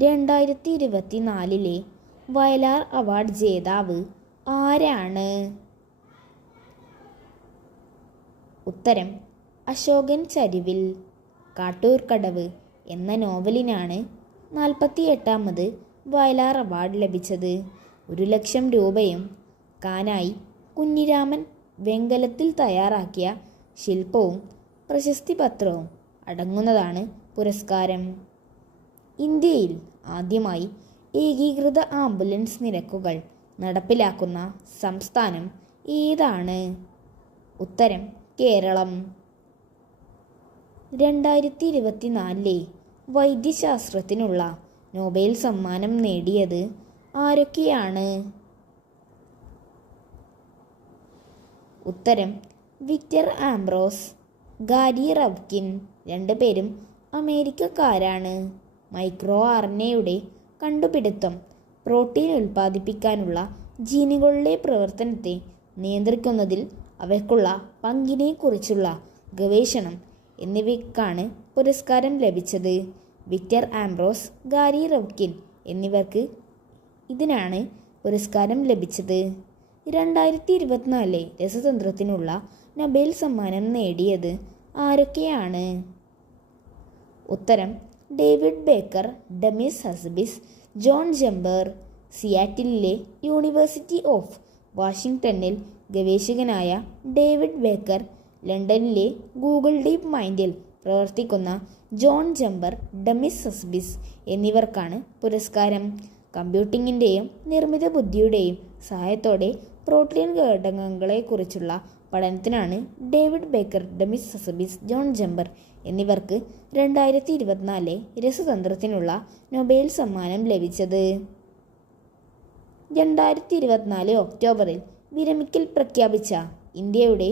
2024 Vayalar award ജേതാവ് ആരാണ്? ഉത്തരം അശോകൻ ചരുവിൽ. കാട്ടൂർക്കടവ് എന്ന നോവലിനാണ് 48ാമത് വയലാർ അവാർഡ് ലഭിച്ചത്. 1,00,000 രൂപയും കാനായി കുഞ്ഞിരാമൻ വെങ്കലത്തിൽ തയ്യാറാക്കിയ ശില്പവും പ്രശസ്തിപത്രവും അടങ്ങുന്നതാണ് പുരസ്കാരം. ഇന്ത്യയിൽ ആദ്യമായി ഏകീകൃത ആംബുലൻസ് നിരക്കുകൾ നടപ്പിലാക്കുന്ന സംസ്ഥാനം ഏതാണ്? ഉത്തരം കേരളം. 2024 വൈദ്യശാസ്ത്രത്തിനുള്ള നൊബേൽ സമ്മാനം നേടിയത് ആരൊക്കെയാണ്? ഉത്തരം വിക്ടർ ആംബ്രോസ്, ഗാരി റവ്കിൻ. രണ്ടുപേരും അമേരിക്കക്കാരാണ്. മൈക്രോ ആർഎൻഎയുടെ കണ്ടുപിടുത്തം പ്രോട്ടീൻ ഉൽപ്പാദിപ്പിക്കാനുള്ള ജീനുകളുടെ പ്രവർത്തനത്തെ നിയന്ത്രിക്കുന്നതിൽ അവയ്ക്കുള്ള പങ്കിനെക്കുറിച്ചുള്ള ഗവേഷണം എന്നിവയ്ക്കാണ് പുരസ്കാരം ലഭിച്ചത്. വിക്ടർ ആംബ്രോസ്, ഗാരി റവ്കിൻ എന്നിവർക്ക് ഇതിനാണ് പുരസ്കാരം ലഭിച്ചത്. 2024 രസതന്ത്രത്തിനുള്ള നൊബേൽ സമ്മാനം നേടിയത് ആരൊക്കെയാണ്? ഉത്തരം David Baker, Demis Hassabis, John Jumper. സിയാറ്റിലിലെ യൂണിവേഴ്സിറ്റി ഓഫ് വാഷിംഗ്ടണിൽ ഗവേഷകനായ ഡേവിഡ് ബേക്കർ, ലണ്ടനിലെ ഗൂഗിൾ ഡീപ് മൈൻഡിൽ പ്രവർത്തിക്കുന്ന ജോൺ ജമ്പർ, ഡെമിസ് ഹസ്ബിസ് എന്നിവർക്കാണ് പുരസ്കാരം. കമ്പ്യൂട്ടിങ്ങിൻ്റെയും നിർമ്മിത ബുദ്ധിയുടെയും സഹായത്തോടെ പ്രോട്ടീൻ ഘടകങ്ങളെക്കുറിച്ചുള്ള പഠനത്തിനാണ് David Baker, Demis Hassabis, John Jumper എന്നിവർക്ക് 2024 രസതന്ത്രത്തിനുള്ള നൊബേൽ സമ്മാനം ലഭിച്ചത്. 2024 ഒക്ടോബറിൽ വിരമിക്കൽ പ്രഖ്യാപിച്ച ഇന്ത്യയുടെ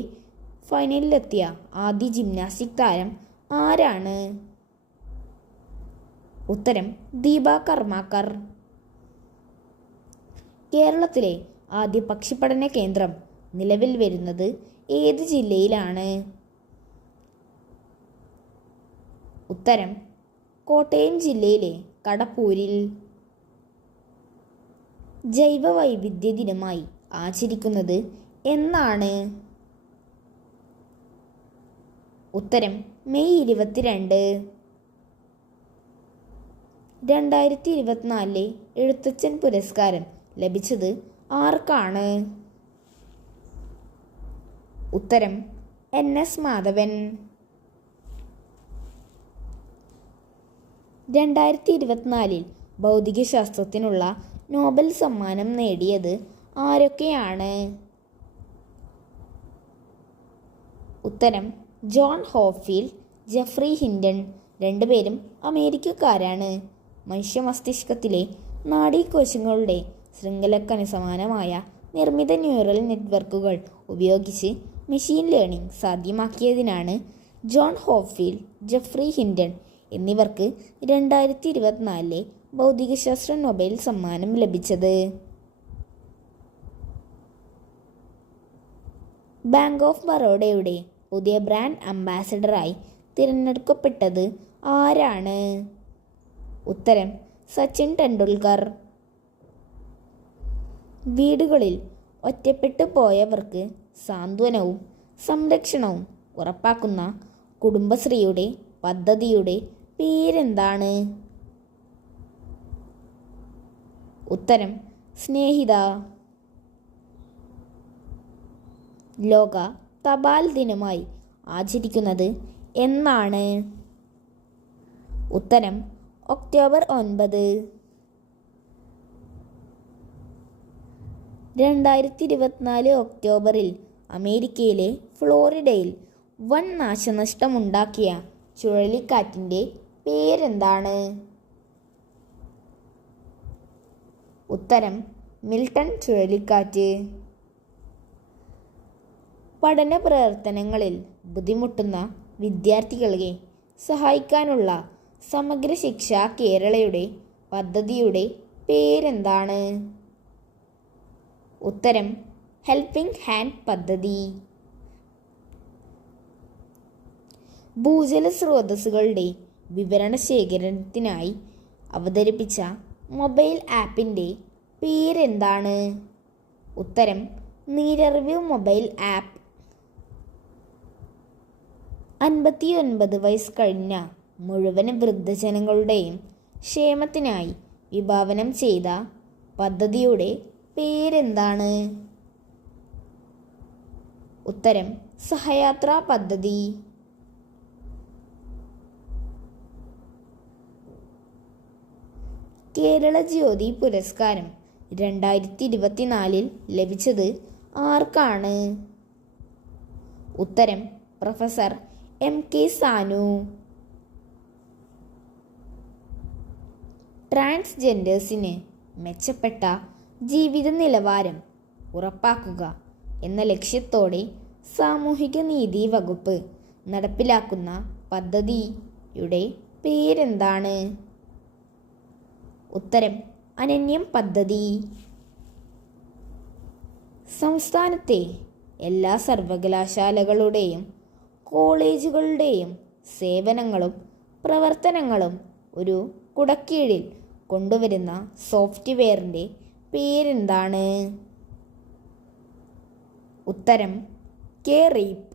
ഫൈനലിലെത്തിയ ആദ്യ ജിംനാസ്റ്റിക് താരം ആരാണ്? ഉത്തരം ദീപ കർമാക്കർ. കേരളത്തിലെ ആദ്യ പക്ഷിപ്പഠന കേന്ദ്രം നിലവിൽ വരുന്നത് ഏത് ജില്ലയിലാണ്? ഉത്തരം കോട്ടയം ജില്ലയിലെ കടപ്പൂരിൽ. ജൈവ വൈവിധ്യ ദിനമായി ആചരിക്കുന്നത് എന്നാണ്? ഉത്തരം മെയ് 22. 2024 എഴുത്തച്ഛൻ പുരസ്കാരം ലഭിച്ചത് ആർക്കാണ്? ഉത്തരം NS മാധവൻ. 2024 ഭൗതികശാസ്ത്രത്തിനുള്ള നോബൽ സമ്മാനം നേടിയത് ആരൊക്കെയാണ്? ഉത്തരം ജോൺ ഹോപ്ഫീൽഡ്, ജെഫ്രി ഹിൻഡൺ. രണ്ടുപേരും അമേരിക്കക്കാരാണ്. മനുഷ്യ മസ്തിഷ്കത്തിലെ നാഡീകോശങ്ങളുടെ ശൃംഖലക്കന് സമാനമായ നിർമ്മിത ന്യൂറൽ നെറ്റ്വർക്കുകൾ ഉപയോഗിച്ച് മെഷീൻ ലേണിംഗ് സാധ്യമാക്കിയതിനാണ് ജോൺ ഹോപ്ഫീൽഡ്, ജെഫ്രി ഹിൻഡൺ എന്നിവർക്ക് 2024 ഭൗതികശാസ്ത്ര നൊബേൽ സമ്മാനം ലഭിച്ചത്. ബാങ്ക് ഓഫ് ബറോഡയുടെ പുതിയ ബ്രാൻഡ് അംബാസഡറായി തിരഞ്ഞെടുക്കപ്പെട്ടത് ആരാണ്? ഉത്തരം സച്ചിൻ ടെണ്ടുൽക്കർ. വീടുകളിൽ ഒറ്റപ്പെട്ടു പോയവർക്ക് സാന്ത്വനവും സംരക്ഷണവും ഉറപ്പാക്കുന്ന കുടുംബശ്രീയുടെ പദ്ധതിയുടെ പേരെന്താണ്? ഉത്തരം സ്നേഹിത. ലോക തപാൽ ദിനമായി ആചരിക്കുന്നത് എന്നാണ്? ഉത്തരം ഒക്ടോബർ 9. 2024 ഒക്ടോബറിൽ അമേരിക്കയിലെ ഫ്ലോറിഡയിൽ വൻ നാശനഷ്ടമുണ്ടാക്കിയ ചുഴലിക്കാറ്റിൻ്റെ പേരെന്താണ്? ഉത്തരം മിൽട്ടൺ ചുഴലിക്കാറ്റ്. പഠന പ്രവർത്തനങ്ങളിൽ ബുദ്ധിമുട്ടുന്ന വിദ്യാർത്ഥികളെ സഹായിക്കാനുള്ള സമഗ്ര ശിക്ഷ കേരളയുടെ പദ്ധതിയുടെ പേരെന്താണ്? ഉത്തരം ഹെൽപ്പിംഗ് ഹാൻഡ് പദ്ധതി. ഭൂജല സ്രോതസ്സുകളുടെ വിവരണ ശേഖരണത്തിനായി അവതരിപ്പിച്ച മൊബൈൽ ആപ്പിൻ്റെ പേരെന്താണ്? ഉത്തരം നീരറിവ് മൊബൈൽ ആപ്പ്. 59 വയസ്സ് കഴിഞ്ഞ മുഴുവൻ വൃദ്ധജനങ്ങളുടെയും ക്ഷേമത്തിനായി വിഭാവനം ചെയ്ത പദ്ധതിയുടെ പേരെന്താണ്? ഉത്തരം സഹയാത്രാ പദ്ധതി. കേരള ജ്യോതി പുരസ്കാരം 2024 ലഭിച്ചത് ആർക്കാണ്? ഉത്തരം പ്രൊഫസർ MK സാനു. ട്രാൻസ്ജെൻഡേഴ്സിന് മെച്ചപ്പെട്ട ജീവിത നിലവാരം ഉറപ്പാക്കുക എന്ന ലക്ഷ്യത്തോടെ സാമൂഹിക നീതി വകുപ്പ് നടപ്പിലാക്കുന്ന പദ്ധതിയുടെ പേരെന്താണ്? ഉത്തരം അനന്യം പദ്ധതി. സംസ്ഥാനത്തെ എല്ലാ സർവകലാശാലകളുടെയും കോളേജുകളുടെയും സേവനങ്ങളും പ്രവർത്തനങ്ങളും ഒരു കുടക്കീഴിൽ കൊണ്ടുവരുന്ന സോഫ്റ്റ്വെയറിൻ്റെ പേരെന്താണ്? ഉത്തരം കെറീപ്പ്.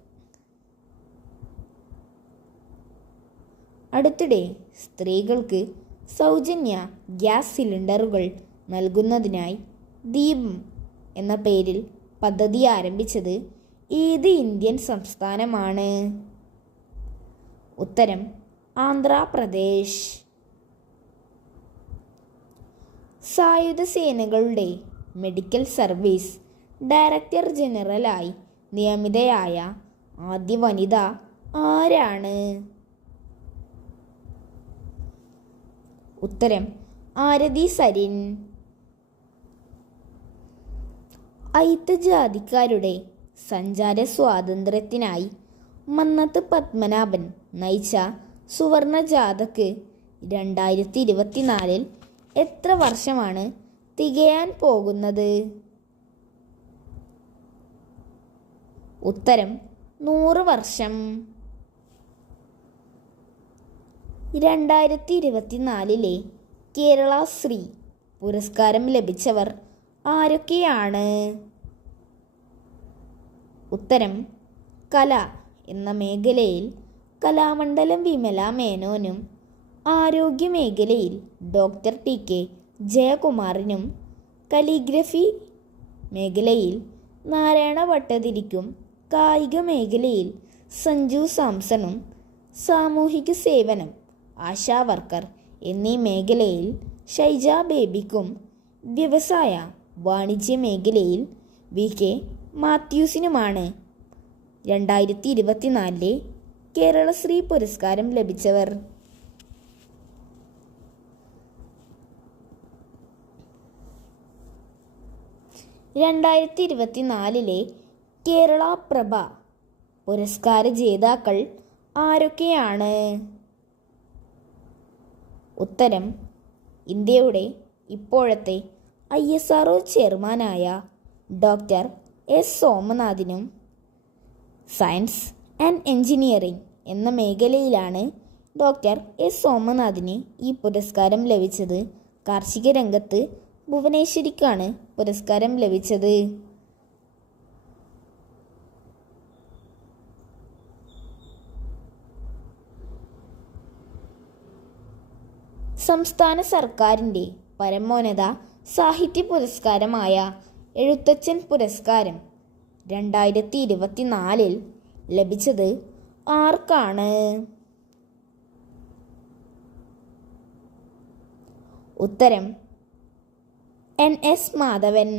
അടുത്തിടെ സ്ത്രീകൾക്ക് സൗജന്യ ഗ്യാസ് സിലിണ്ടറുകൾ നൽകുന്നതിനായി ദീപം എന്ന പേരിൽ പദ്ധതി ആരംഭിച്ചത് ഏത് ഇന്ത്യൻ സംസ്ഥാനമാണ്? ഉത്തരം ആന്ധ്രാപ്രദേശ്. സായുധ സേനകളുടെ മെഡിക്കൽ സർവീസ് ഡയറക്ടർ ജനറലായി നിയമിതയായ ആദ്യ വനിത ആരാണ്? ഉത്തരം ആരതി സരിൻ. അയിത്ത ജാതിക്കാരുടെ സഞ്ചാര സ്വാതന്ത്ര്യത്തിനായി മന്നത്ത് പത്മനാഭൻ നയിച്ച സുവർണ ജാഥക്ക് 2024 എത്ര വർഷമാണ് തികയാൻ പോകുന്നത്? ഉത്തരം 100 വർഷം. 2024 കേരള ശ്രീ പുരസ്കാരം ലഭിച്ചവർ ആരൊക്കെയാണ്? ഉത്തരം കല എന്ന മേഖലയിൽ കലാമണ്ഡലം വിമല മേനോനും ആരോഗ്യ മേഖലയിൽ ഡോക്ടർ TK ജയകുമാറിനും കലിഗ്രഫി മേഖലയിൽ നാരായണ ഭട്ടതിരിക്കും കായിക മേഖലയിൽ സഞ്ജു സാംസണും സാമൂഹിക സേവനം ആശാ വർക്കർ എന്നീ മേഖലയിൽ ഷൈജ ബേബിക്കും വ്യവസായ വാണിജ്യ മേഖലയിൽ VK മാത്യൂസിനുമാണ് 2024 കേരളശ്രീ പുരസ്കാരം ലഭിച്ചവർ. കേരള പ്രഭ പുരസ്കാര ജേതാക്കൾ ആരൊക്കെയാണ്? ഉത്തരം ഇന്ത്യയുടെ ഇപ്പോഴത്തെ ISRO ചെയർമാനായ ഡോക്ടർ S സോമനാഥിനും സയൻസ് ആൻഡ് എഞ്ചിനീയറിംഗ് എന്ന മേഖലയിലാണ് ഡോക്ടർ S സോമനാഥിന് ഈ പുരസ്കാരം ലഭിച്ചത്. കാർഷിക രംഗത്ത് ഭുവനേശ്വരിക്കാണ് പുരസ്കാരം ലഭിച്ചത്. സംസ്ഥാന സർക്കാരിൻ്റെ പരമോന്നത സാഹിത്യ പുരസ്കാരമായ എഴുത്തച്ഛൻ പുരസ്കാരം 2024 ലഭിച്ചത് ആർക്കാണ്? ഉത്തരം NS മാധവൻ.